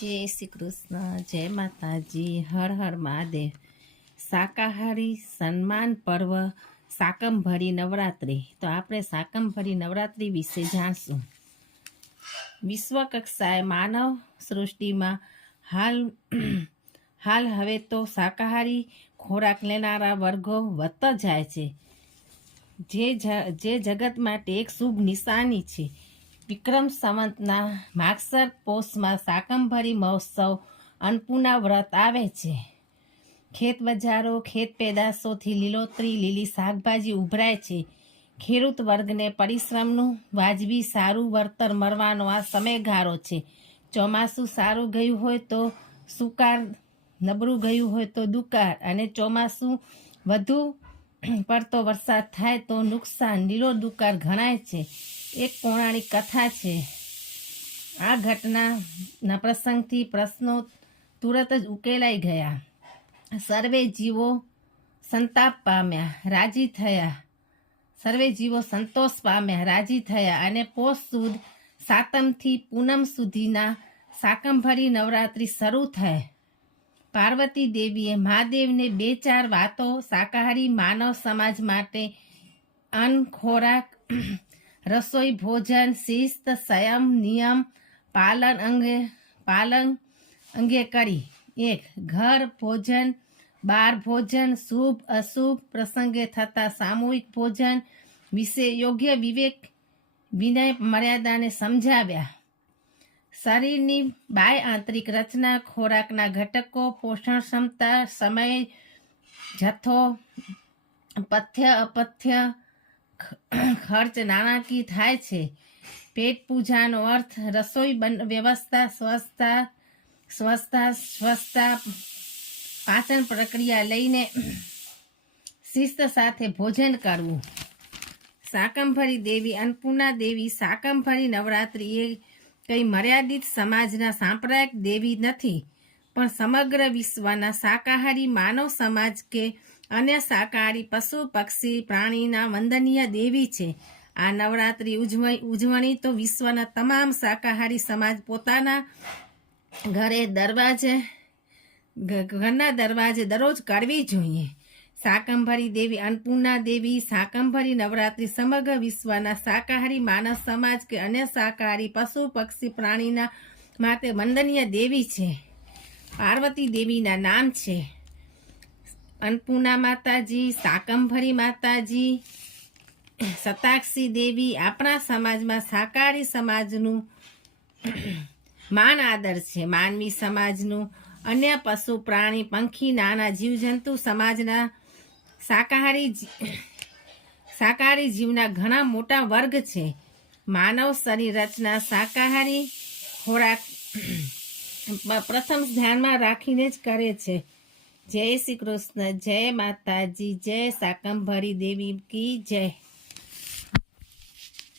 શ્રી કૃષ્ણ, જય માતાજી, હર હર મહાદેવ. શાકાહારી સન્માન પર્વ સાકમભરી નવરાત્રિ. તો આપણે સાકમભરી નવરાત્રિ વિશે જાણશું. વિશ્વ કક્ષાએ માનવ સૃષ્ટિમાં હાલ હાલ હવે તો શાકાહારી ખોરાક લેનારા વર્ગો વધતા જાય છે. જ- જે જગત માટે એક શુભ નિશાની છે. વિક્રમ સંવંતના માગસર પોષમાં શાકંભરી મહોત્સવ અન્નપૂર્ણા વ્રત આવે છે. ખેત બજારો, ખેત પેદાશોથી લીલોતરી, લીલી શાકભાજી ઉભરાય છે. ખેડૂત વર્ગને પરિશ્રમનું, વાજબી સારું વળતર મળવાનો આ સમયગાળો છે. ચોમાસું સારું ગયું હોય તો સુકાર નબળું ગયું હોય તો દુકાળ અને ચોમાસું વધુ પડતો વરસાદ થાય તો નુકસાન લીલો દુકાળ ગણાય છે. એક પૌરાણિક કથા છે. આ ઘટનાના પ્રસંગથી પ્રશ્નો તુરત જ ઉકેલાઈ ગયા. સર્વે જીવો સંતાપ પામ્યા, રાજી થયા. સર્વે જીવો સંતોષ પામ્યા, રાજી થયા અને પોષ સુદ સાતમથી પૂનમ સુધીના સાકંભરી નવરાત્રિ શરૂ થાય. પાર્વતી દેવીએ મહાદેવને બે ચાર વાતો શાકાહારી માનવ સમાજ માટે અન્ન, ખોરાક, રસોઈ, ભોજન, શિસ્ત, સંયમ, નિયમ, પાલન અંગે પાલન અંગે કરી. એક, ઘર, ભોજન, બાર, ભોજન, શુભ, અશુભ પ્રસંગે થતા સામૂહિક ભોજન વિશે યોગ્ય વિવેક, વિનય, મર્યાદાને સમજાવ્યા. શરીરની બાય આંતરિક રચના, ખોરાકના ઘટકો પોષણ ક્ષમતા સમય, જથ્થો, પથ્ય, અપથ્ય ખર્ચ નાણાકીય થાય છે. પેટ પૂજાનો અર્થ રસોઈ બન, વ્યવસ્થા, સ્વસ્થતા સ્વસ્થતા સ્વસ્થતા પાચન પ્રક્રિયા લઈને શિસ્ત સાથે ભોજન કરવું. શાકંભરી દેવી, અન્નપૂર્ણા દેવી, શાકંભરી નવરાત્રિ એ કંઈ મર્યાદિત સમાજના સાંપ્રદાયિક દેવી નથી, પણ સમગ્ર વિશ્વના શાકાહારી માનવ સમાજ કે અન્ય શાકાહારી પશુ, પક્ષી, પ્રાણીના વંદનીય દેવી છે. આ નવરાત્રિ ઉજવણી તો વિશ્વના તમામ શાકાહારી સમાજ પોતાના ઘરે દરવાજે ઘરના દરવાજે દરરોજ કરવી જોઈએ. શાકંભરી દેવી, અન્નપૂર્ણા દેવી શાકંભરી નવરાત્રિ સમગ્ર વિશ્વના શાકાહારી માનવ સમાજ કે અન્ય શાકાહારી પશુ, પક્ષી, પ્રાણીના માટે વંદનીય દેવી છે. પાર્વતી દેવીના નામ છે. અન્નપૂર્ણા માતાજી શાકંભરી માતાજી, સતાક્ષી દેવી આપણા સમાજમાં શાકાહારી સમાજનું માન આદર છે. માનવી સમાજનું અન્ય પશુ, પ્રાણી, પંખી, નાના જીવજંતુ સમાજના શાકાહારી શાકાહારી જીવના ઘણા મોટા વર્ગ છે. માનવ શરીર રચના શાકાહારી ખોરાક પ્રથમ ધ્યાનમાં રાખીને જ કરે છે. જય શ્રી કૃષ્ણ, જય માતાજી, જય શાકંભરી દેવી કી જય.